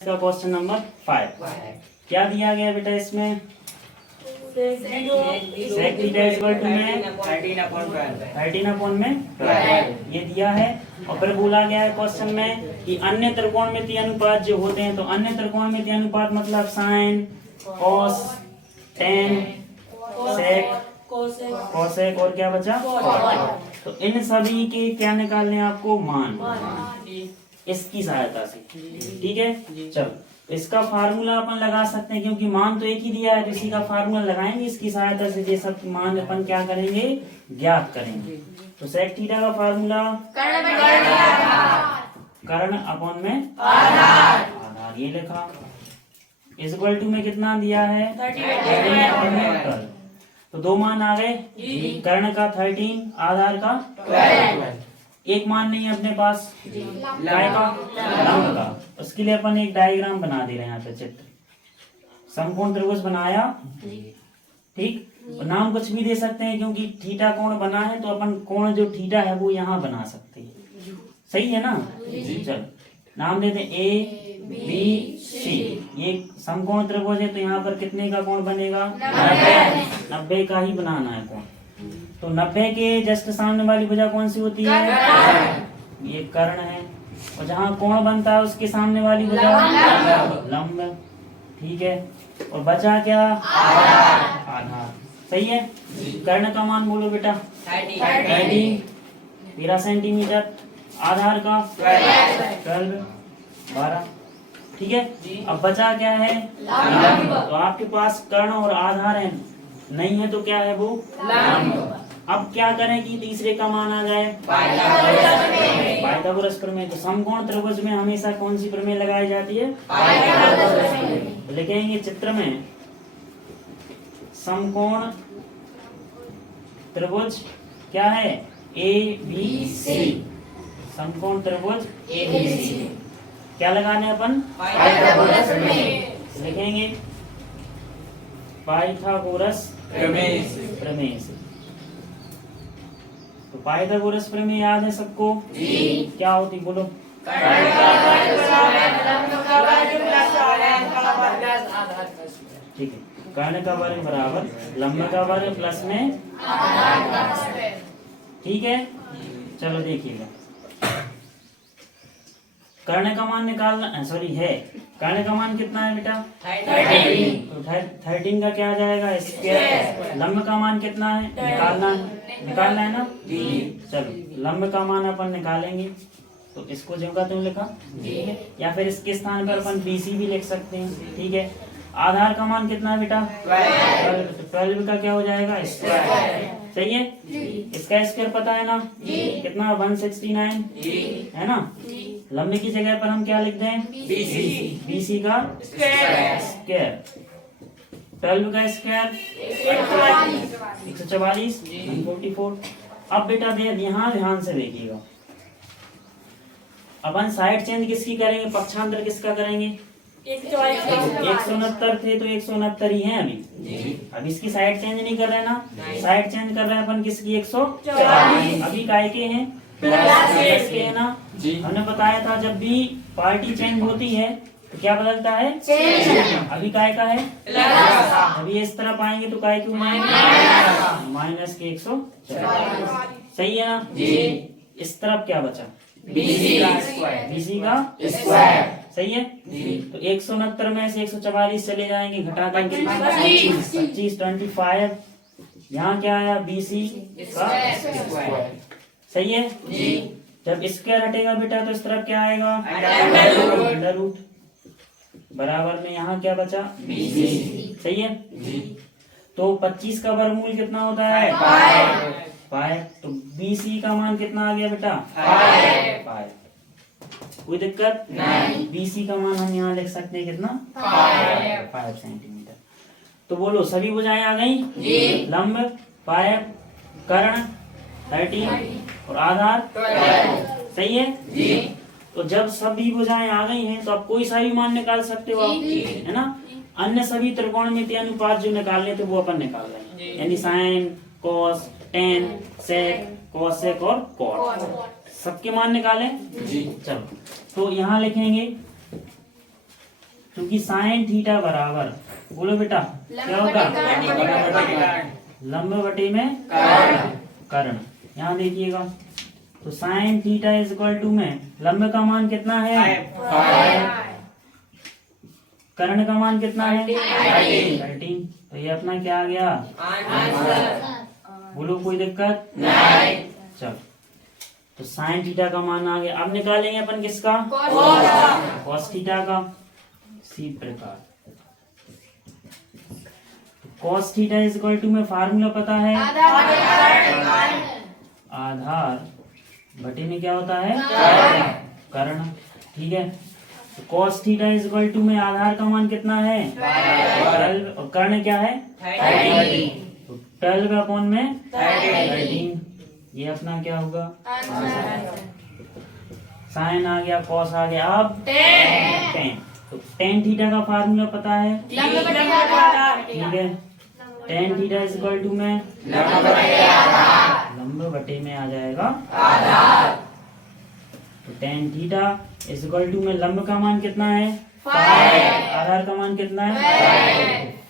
इसका question number 5 क्या दिया गया बेटा इसमें sec थीटा इक्वल टू में 13/12 ये दिया है। और फिर बोला गया है क्वेश्चन में कि अन्य त्रिकोणमितीय अनुपात जो होते हैं, तो अन्य त्रिकोणमितीय अनुपात मतलब साइन, कॉस, टेन, सेक, कोसेक और क्या बचा, तो इन सभी के क्या निकालने हैं आपको, मान, इसकी सहायता से। ठीक है, चलो इसका फार्मूला अपन लगा सकते हैं क्योंकि मान तो एक ही दिया है, तो इसी का फार्मूला लगाएंगे इसकी सहायता से। ये सब मान अपन क्या करेंगे, ज्ञात करेंगे। तो सेक थीटा का फार्मूला कर्ण अपॉन में आधार, ये लिखा। इक्वल टू में कितना दिया है, 13/12। तो दो मान आ गए, कर्ण का 13, आधार का 12। एक मान नहीं है अपने पास, काय का, लंब का। उसके लिए अपन एक डायग्राम बना दे रहे हैं यहाँ पे, चित्र समकोण त्रिभुज बनाया। ठीक, और नाम कुछ भी दे सकते हैं क्योंकि थीटा कोण बना है, तो अपन कोण जो थीटा है वो यहाँ बना सकते हैं। सही है ना, चलो नाम देते हैं A B C। ये समकोण त्रिभुज है, तो यहाँ पर कितने का कोण बनेगा, 90 का ही बनाना है कोण। तो 90 के जस्ट सामने वाली भुजा कौन सी होती है, ये कर्ण है। और जहाँ कोण बनता है उसके सामने वाली भुजा लंब। ठीक है, और बचा क्या, आधार। सही है, कर्ण का मान बोलो बेटा 13 सेंटीमीटर, आधार का 12। ठीक है, अब बचा क्या है, लंब। तो आपके पास कर्ण और आधार है, नहीं है तो क्या है वो, लंब। अब क्या करें कि तीसरे का मान आ जाए, पाइथागोरस प्रमेय। तो समकोण त्रिभुज में हमेशा कौन सी प्रमेय लगाई जाती है, तो लिखेंगे चित्र में समकोण त्रिभुज क्या है, ABC। समकोण त्रिभुज ABC क्या लगाने अपन, लिखेंगे पाइथागोरस प्रमेय से। तो पाइथागोरस प्रमेय याद है सबको, क्या होती बोलो, ठीक है, कर्ण का वर्ग बराबर लंब का वर्ग प्लस में, ठीक है। चलो देखिएगा, कर्ण का मान निकालना, सॉरी है, कर्ण का मान कितना है बेटा, 13। तो 13 का क्या आ जाएगा, स्क्वायर। लंब का मान कितना है, निकालना है ना। चलो लंब का मान अपन निकालेंगे, तो इसको जो का तुम लिखा, ठीक है, या फिर इसके स्थान पर अपन BC भी लिख सकते हैं। ठीक है, आधार का मान कितना है बेटा, 12 का क्या हो जाएगा, स्क्वायर। सही है, इसका स्क्वायर पता है ना, कितना 169 है ना। लंबे की जगह पर हम क्या लिख दें, BC का स्क्वायर। 12 का स्क्वायर 144, 144। अब बेटा यहाँ ध्यान से देखिएगा, अपन साइड चेंज किसकी करेंगे, पक्षांतर किसका करेंगे, 169 थे तो 169 ही है अभी। अब इसकी साइड चेंज नहीं कर रहे ना, साइड चेंज कर रहे हैं अपन किसकी, 144। अभी काय के हैं, प्लस के है ना। हमने बताया था जब भी पार्टी चेंज होती है तो क्या बदलता है, अभी काय का है, अभी इस तरफ आएंगे तो काय क्यों आएंगे, माइनस के 144। सही है ना। इस तरफ क्या बचा, BC का स्क्वायर। सही है, तो 169 में से 144 चले जाएंगे, घटा देंगे 25, 25। यहाँ क्या आया, BC का स्क्वायर। सही है, जब स्क्वायर हटेगा बेटा तो इस तरफ क्या आएगा, अंडर रूट। बराबर में यहाँ क्या बचा, BC। सही है, तो 25 का वर्गमूल कितना होता है, 5। तो BC का मान कितना आ गया बेटा, 5। कोई दिक्कत नहीं। BC का मान हम यहाँ लिख सकते हैं कितना, 5 सेंटीमीटर। तो बोलो सभी भुजाएं आ गई, लंब 5, कर्ण 13 और आधार 12। सही है, तो जब सभी भुजाएं आ गई हैं तो आप कोई सा भी मान निकाल सकते हो आप, है ना। अन्य सभी त्रिकोणमितीय अनुपात जो निकालने थे वो अपन निकाल रहे हैं, यानी साइन, कॉस, टेन, सेक, कोसेक और कॉट, सबके मान निकालें। चलो तो यहाँ लिखेंगे क्योंकि साइन थीटा बराबर, बोलो बेटा क्या होगा, लंब बटे में कर्ण। यहाँ देखिएगा तो sine theta is equal to में लंब का मान कितना है, कर्ण का मान कितना है 13। तो ये अपना क्या आ गया आंसर। बोलो कोई दिक्कत नहीं। चलो तो साइन थीटा का मान आ गया। अब निकालेंगे अपन किसका, कॉस थीटा का। इसी प्रकार cos theta is equal to में फार्मूला पता है, आधार बटे में क्या होता है कर्ण। ठीक है, तो cos theta is equal to में आधार का मान कितना है 12 और कर्ण क्या है 13। 12 अपॉन में 13, ये अपना क्या होगा साइन आ गया, कॉस आ गया, अब टेन। तो टेन थीटा का फार्मूला पता है, ठीक है, tan theta is equal to में लंब बटे में आ जाएगा आधार। तो tan theta is equal to में लंब का मान कितना है 5, आधार का मान कितना है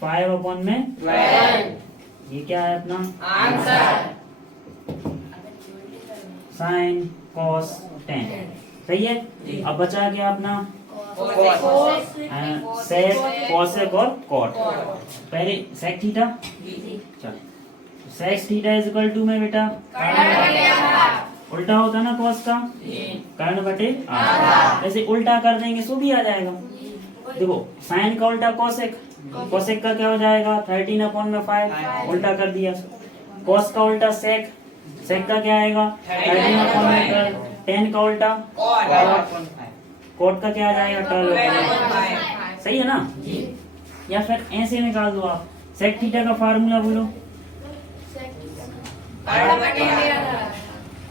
5 अपॉन में 12। ये क्या है अपना आंसर, साइन कॉस टेन। सही है। अब बचा क्या अपना सेक, कॉसेक और कॉट। पहले सेक थीटा, चलो sec theta is equal to में बेटा उल्टा होता ना कॉस का, कर्ण बटे आधार। ऐसे उल्टा कर देंगे सो भी आ जाएगा। देखो साइन का उल्टा कॉसेक, कॉसेक का क्या हो जाएगा 13 अपॉन में 5, उल्टा कर दिया। कॉस का उल्टा सेक, सेक का क्या आएगा 13 अपॉन में 12। 10 का उल्टा कोट का क्या आ जाएगा 12। सही है ना। या फिर ऐसे निकाल दो आप, सेक थीटा का फार्मूला बोलो,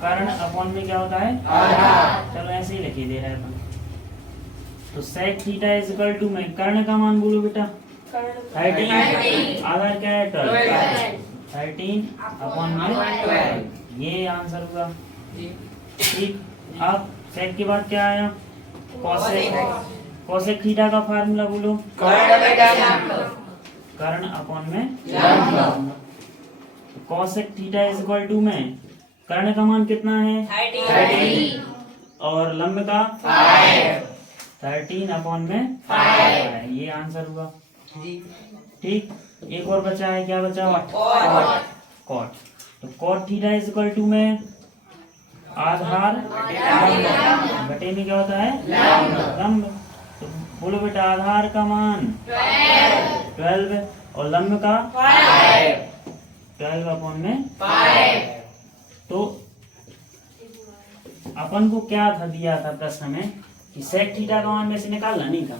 कर्ण अपॉन में क्या होता है आधार। चलो ऐसे ही लिखी दे रहे हैं। तो sec theta is equal to में कर्ण का मान बोलो बेटा 13, आधार क्या है 12, 13 अपॉन में 12। ये आंसर होगा। ठीक, अब सेक के बाद क्या आया कॉसेक, कॉसेक थीटा का फार्मूला बोलो कर्ण अपॉन में लंब। Cosec theta is equal to में कर्ण का मान कितना है 13 और लंब का 13 अपॉन में 5। ये आंसर होगा। ठीक, एक और बचा है, क्या बचा कॉट। तो cot theta is equal to में आधार बटे में क्या होता है लंब। तो बोलो बेटा आधार का मान 12 और लंब का 12 अपॉन में 5। तो अपन को क्या था दिया था प्रश्न में कि सेक थीटा का मान में से निकालना नहीं था,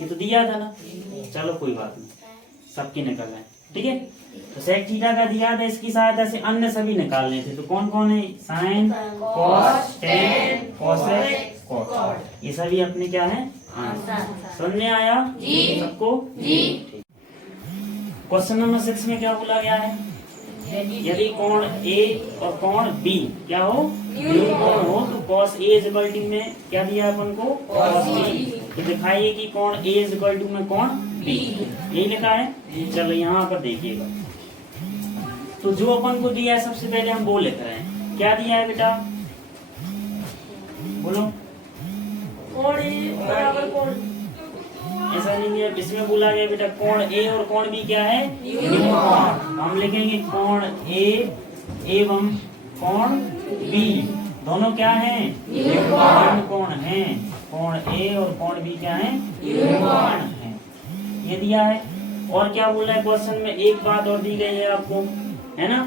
ये तो दिया था ना। चलो कोई बात नहीं, सबकी निकल है। ठीक है, तो सेक थीटा का दिया था, इसकी सहायता से अन्य सभी निकालने थे। तो कौन कौन है sine cos tan cosec cot, ये सभी अपने क्या है समझ में आया सबको। क्वेश्चन नंबर 6 में क्या बोला गया है, यदि कोण A और कोण B क्या हो कोण हो तो cos A is equal to में क्या दिया अपन को cos B। तो दिखाइए कि कोण A इज इक्वल टू में कोण B, यही लिखा है। चलो यहाँ पर देखिएगा, तो जो अपन को दिया है सबसे पहले हम वो लिख रहे हैं। क्या दिया है बेटा बोलो, कोण A बराबर कोण, ऐसा नहीं है, इसमें बोला गया बेटा कोण A और कोण B क्या है न्यूकोण। हम लिखेंगे कोण A एवं कोण B दोनों क्या हैं न्यूकोण हैं। कोण A और कोण B क्या है न्यूकोण हैं, ये दिया है। और क्या बोला है क्वेश्चन में, एक बात और दी गई है आपको, है ना,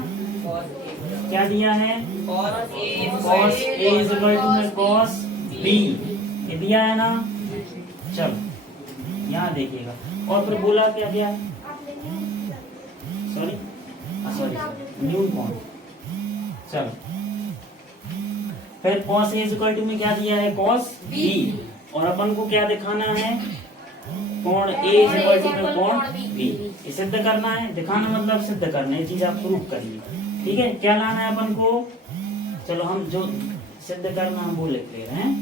क्या दिया है cos A is equal to में cos B, ये दिया है ना। चलो यहाँ देखिएगा, और फिर बोला क्या दिया है, सॉरी न्यूकोण। चलो फिर cos A is equal to में क्या दिया है cos B, और अपन को क्या दिखाना है कोण A इज इक्वल टू में कोण B, ये सिद्ध करना है। दिखाना मतलब सिद्ध करना, ये चीज आप प्रूफ करिए। ठीक है, क्या लाना है अपन को, चलो हम जो सिद्ध करना हम वो लिख ले रहे हैं।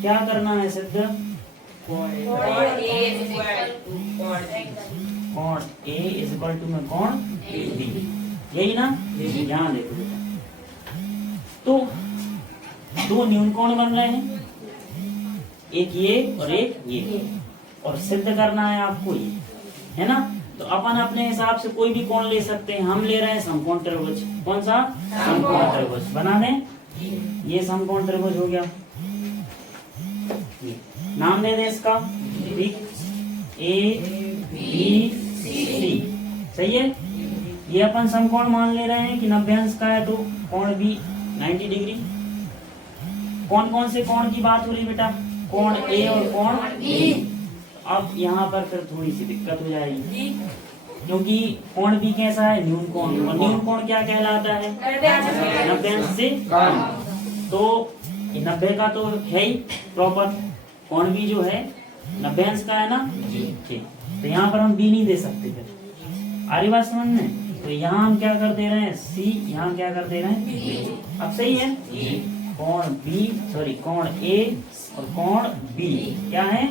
क्या करना है सिद्ध, कोण ए इज इक्वल टू में कोण बी, यही ना। यहाँ देखो बेटा, तो दो न्यून कोण बन रहे हैं, एक ये और एक ये, और सिद्ध करना है आपको ये, है ना। तो अपन अपने हिसाब से कोई भी कोण ले सकते हैं। हम ले रहे हैं समकोण त्रिभुज। कौन सा? समकोण त्रिभुज। बना दें, ये समकोण त्रिभुज हो गया। नाम दे दें इसका, ए बी सी, सही है। ये अपन समकोण मान ले रहे हैं कि 90 अंश का है, तो कोण बी 90 डिग्री। कौन कौन से कोण की बात हो रही बेटा? कोण ए और कोण बी। अब यहाँ पर फिर थोड़ी सी दिक्कत हो जाएगी, क्योंकि कोण बी कैसा है? न्यून कोण। और न्यून कोण क्या कहलाता है? 90 अंश से कम। तो 90 का तो है ही प्रॉपर, कोण बी जो है 90 अंश का है ना। ठीक, तो यहाँ पर हम बी नहीं दे सकते फिर। आ रही बात समझ में? तो यहाँ हम क्या कर दे रहे हैं? सी। यहाँ क्या कर दे रहे हैं? बी। अब सही है। कोण बी, सॉरी कोण ए और कोण बी क्या है?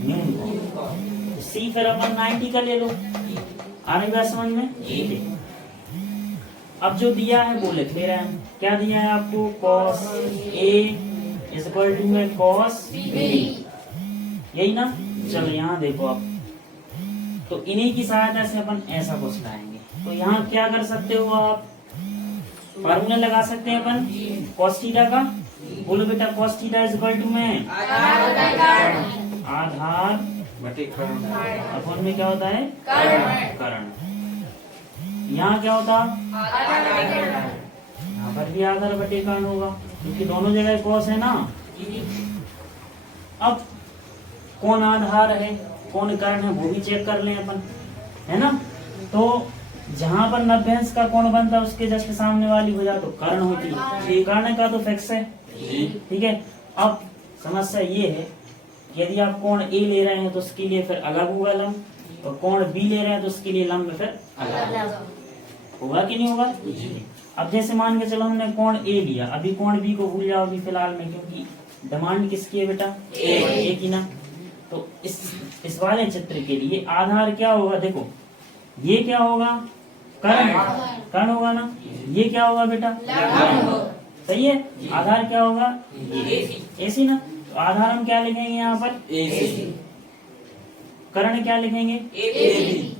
न्यून कोण। सी फिर अपन 90 का ले लो। आ रही बात समझ में? अब जो दिया है वो लिख ले रहे हैं। क्या दिया है आपको? cos A is equal to में cos B, यही ना। चलो यहाँ देखो आप, तो इन्हीं की सहायता से अपन ऐसा कुछ लाएंगे। तो यहाँ क्या कर सकते हो आप? फार्मूला लगा सकते हैं अपन cos थीटा का। बोलो बेटा, cos theta is equal to में आधार बटे कर्ण। अपन में क्या होता है? कर्ण। यहाँ क्या होता? यहाँ पर भी आधार बटे कर्ण होगा, क्योंकि दोनों जगह cos है ना। अब कौन आधार है, कौन कर्ण है, वो भी चेक कर लें अपन, है ना। तो जहां पर 90 अंश का कोण बनता है उसके जस्ट सामने वाली भुजा तो कर्ण होती है। ये कर्ण का तो फिक्स है, ठीक है। अब समस्या ये है, यदि आप कोण ए ले रहे हैं तो उसके लिए फिर अलग होगा लंब, और कोण बी ले रहे हैं तो उसके लिए लंब फिर अलग होगा कि नहीं होगा। अब जैसे मान के चलो हमने कोण ए लिया, अभी कोण बी को भूल जाओ अभी फिलहाल में, क्योंकि डिमांड किसकी है बेटा? ए की ना। तो इस वाले चित्र के लिए आधार क्या होगा? देखो ये क्या होगा? कर्ण। कर्ण होगा ना। ये क्या होगा बेटा? सही है। आधार क्या होगा? एसी ना। तो आधार हम क्या लिखेंगे यहाँ पर? एसी। कर्ण क्या लिखेंगे? एबी।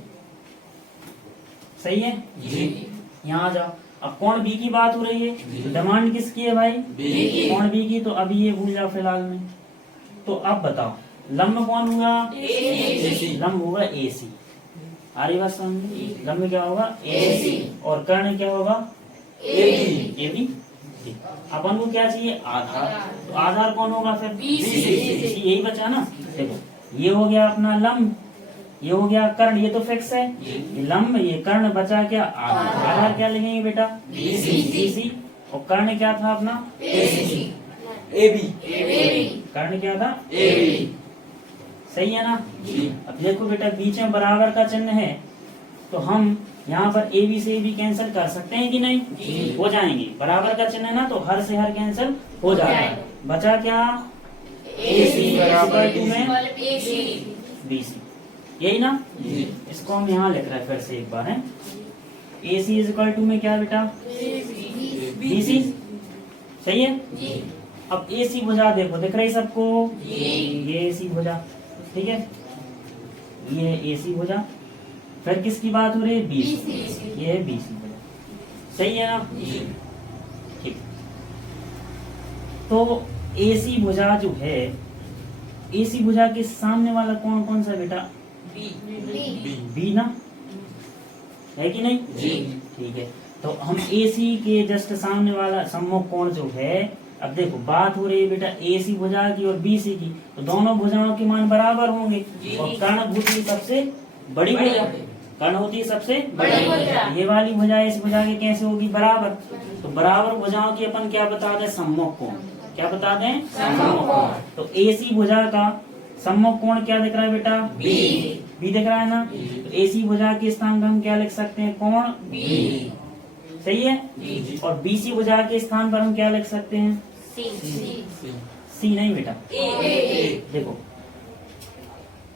सही है जी। यहाँ आ जाओ। अब कोण बी की बात हो रही है, तो डिमांड किसकी है भाई? कोण बी की। तो अभी ये भूल जाओ फिलहाल में। तो अब बताओ लंब कौन होगा? लंब होगा एसी। आ रही बात समझ में? लंब क्या होगा? एसी। और कर्ण क्या होगा? एबी। एबी। अपन को क्या चाहिए? आधार। तो आधार कौन होगा फिर? बीसी। यही बचा ना। देखो ये हो गया अपना लंब, ये हो गया कर्ण, ये तो फिक्स है। ये लंब, ये कर्ण, बचा क्या? आधार। आधार क्या लिखेंगे बेटा? बीसी। और कर्ण क्या था अपना? एबी। कर्ण क्या था? एबी। सही है ना जी। अब देखो बेटा बीच में बराबर का चिन्ह है, तो हम यहाँ पर ए बी से भी कैंसिल कर सकते हैं कि नहीं? हो जाएंगे। बराबर का चिन्ह है ना, तो हर से हर कैंसिल हो जाएगा। बचा क्या? एसी बराबर टू में बीसी, यही ना जी। इसको हम यहाँ लिख रहे हैं फिर से एक बार है। एसी इज इक्वल टू में क्या बेटा? बीसी। सही है जी। अब एसी भुजा देखो, दिख रही सबको? ये एसी भुजा, ठीक है। ये है एसी भुजा। फिर किसकी बात हो रही है? बीसी। ये है बीसी भुजा। सही है ना? ठीक। तो एसी भुजा जो है, एसी भुजा के सामने वाला कौन कौन सा बेटा? बी ना, है कि नहीं जी? ठीक है। तो हम एसी के जस्ट सामने वाला सम्मुख कोण जो है, अब देखो बात हो रही है बेटा एसी भुजा की और बीसी की, तो दोनों भुजाओं के मान बराबर होंगे। और कर्ण होती है सबसे बड़ी भुजा, कर्ण होती है सबसे बड़ी भुजा। ये वाली भुजा इस भुजा की कैसे होगी? बराबर। तो बराबर भुजाओं की अपन क्या बता दें? सम्मुख कोण। क्या बता दें? सम्मुख कोण। तो एसी भुजा का सम्मुख कोण क्या दिख रहा है बेटा? बी दिख रहा है ना। तो एसी भुजा के स्थान पर हम क्या लिख सकते हैं? कोण बी। सही है। और बीसी भुजा के स्थान पर हम क्या लिख सकते हैं? सी नहीं बेटा, देखो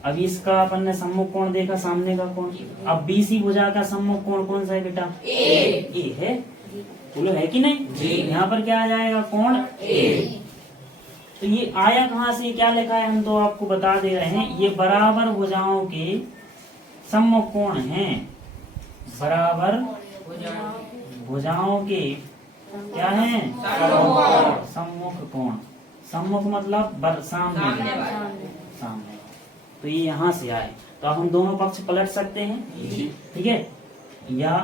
अभी इसका अपन ने सम्मुख कोण देखा, सामने का कोण। अब बीसी भुजा का सम्मुख कोण कौन सा है बेटा? ए है। बोलो है कि नहीं जी? यहाँ पर क्या आ जाएगा? कोण ए। तो ये आया कहाँ से, क्या लिखा है हम तो आपको बता दे रहे हैं, ये बराबर भुजाओं के सम्मुख कोण हैं। बराबर भुजाओं के क्या है? सम्मुख कोण। सम्मुख मतलब सामने। तो ये यहाँ से आए, तो अब हम दोनों पक्ष पलट सकते हैं, ठीक है? या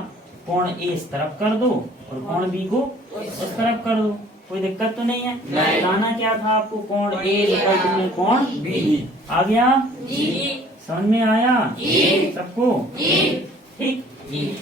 कोण ए इस तरफ कर दो और कोण बी को इस तरफ कर दो, कोई दिक्कत तो नहीं है। बताना क्या था आपको? कोण ए कोण बी। आ गया? समझ में आया सबको? ठीक।